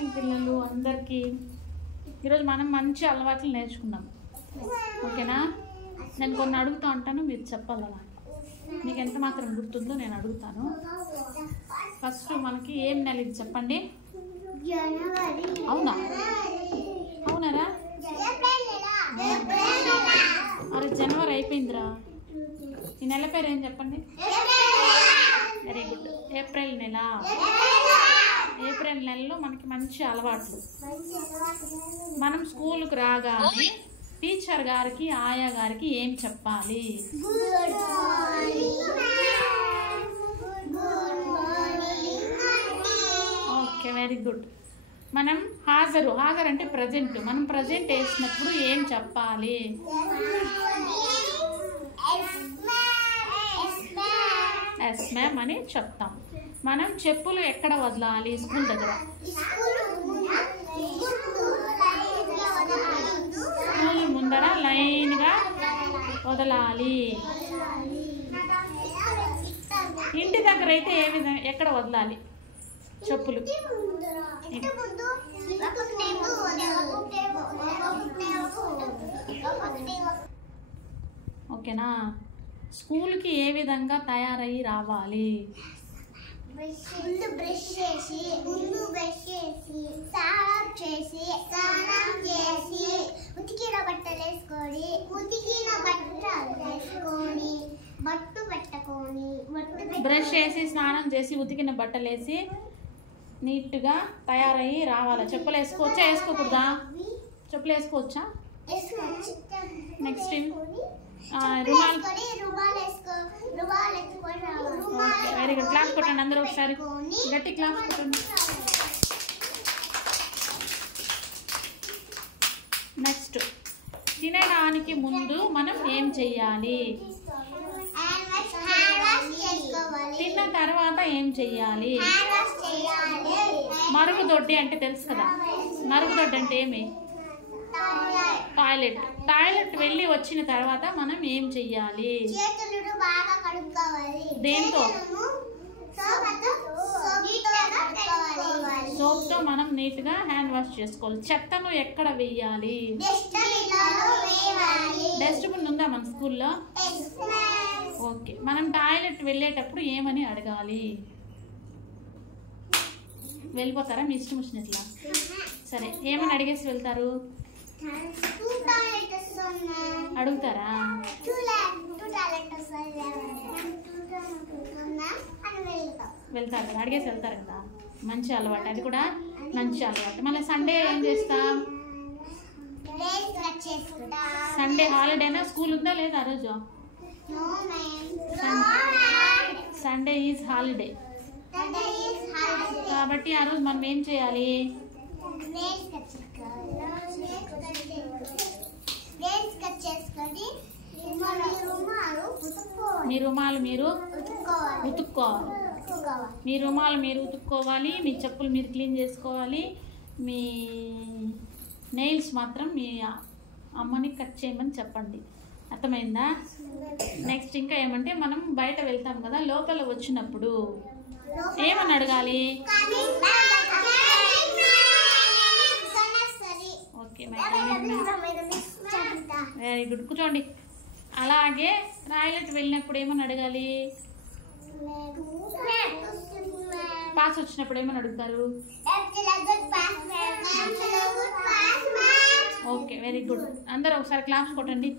Morning పిల్లలు అందరికీ ఈరోజు మనం మంచి అలవాట్లు నేర్చుకుందాం. ఓకేనా? నేను కొన్ని అడుగుతూ ఉంటాను, మీరు చెప్పాలి. అలా మీకు ఎంత మాత్రం గుర్తుందో నేను అడుగుతాను. ఫస్ట్ మనకి ఏం నెల ఇది చెప్పండి. అవునా? అవునారా? అరే జనవరి అయిపోయిందిరా. ఈ నెల పేరు ఏం చెప్పండి? Very good. ఏప్రిల్ నెల. ఏప్రిల్ నెలలో మనకి మంచి అలవాట్లు. మనం స్కూల్కి రాగానే టీచర్ గారికి ఆయా గారికి ఏం చెప్పాలి? Okay, very good. మనం హాజరు అంటే ప్రజెంట్. మనం ప్రజెంట్ వేసినప్పుడు ఏం చెప్పాలి? ఎస్ మ్యామ్ అని చెప్తాం. మనం చెప్పులు ఎక్కడ వదలాలి? స్కూల్ దగ్గర. స్కూల్ ముందర లైన్గా వదలాలి. ఇంటి దగ్గర అయితే ఏ విధంగా ఎక్కడ వదలాలి చెప్పులు? ఓకేనా? స్కూల్కి ఏ విధంగా తయారయ్యి రావాలి? బ్రష్ చేసి ఉతికిన బట్టలు వేసుకొని బట్టు పెట్టుకొని బ్రష్ చేసి స్నానం చేసి ఉతికిన బట్టలు వేసి నీట్గా తయారయ్యి రావాలి. చెప్పులు వేసుకోవచ్చా వేసుకోకూడదా? చెప్పులు వేసుకోవచ్చా? Next very good. క్లాస్ కొట్టండి అందరూ ఒకసారి, గట్టి క్లాస్ కొట్టండి. నెక్స్ట్ తినడానికి ముందు మనం ఏం చెయ్యాలి? తిన్న తర్వాత ఏం చెయ్యాలి? మరుగుదొడ్డి అంటే తెలుసు కదా. మరుగుదొడ్డి అంటే ఏమి? టాయిలెట్ వెళ్ళి వచ్చిన తర్వాత మనం ఏం చెయ్యాలి? దేంతో? సోప్తో మనం నీట్గా హ్యాండ్ వాష్ చేసుకోవాలి. చెత్తను ఎక్కడ వెయ్యాలి? డస్ట్బిన్ ఉందా మన స్కూల్లో? ఓకే. మనం టాయిలెట్ వెళ్ళేటప్పుడు ఏమని అడగాలి? వెళ్ళిపోతారా మీ ఇష్టం వచ్చినట్లా? సరే, ఏమని అడిగేసి వెళ్తారు? అడుగుతారా? వెళ్తారు కదా, అడిగేసి వెళ్తారు కదా. మంచి అలవాటు, అది కూడా మంచి అలవాటు. మళ్ళీ సండే ఏం చేస్తాం? సండే హాలిడేనా? స్కూల్ ఉందా లేదా ఆ రోజు? సండే ఈజ్ హాలిడే కాబట్టి ఆ రోజు మనం ఏం చేయాలి? మీ రుమాలు మీరు ఉతుక్కోవాలి. మీ రుమాలు మీరు ఉతుక్కోవాలి. మీ చెప్పులు మీరు క్లీన్ చేసుకోవాలి. మీ నెయిల్స్ మాత్రం మీ అమ్మని కట్ చేయమని చెప్పండి. అర్థమైందా? నెక్స్ట్ ఇంకా ఏమంటే మనం బయట వెళ్తాం కదా, లోపల వచ్చినప్పుడు ఏమని అడగాలి? Okay, very good. కూర్చోండి. అలాగే టాయిలెట్ వెళ్ళినప్పుడు ఏమని అడగాలి? పాస్ వచ్చినప్పుడు ఏమని అడుగుతారు? Okay, very good. అందరూ ఒకసారి క్లాప్స్ కొట్టండి.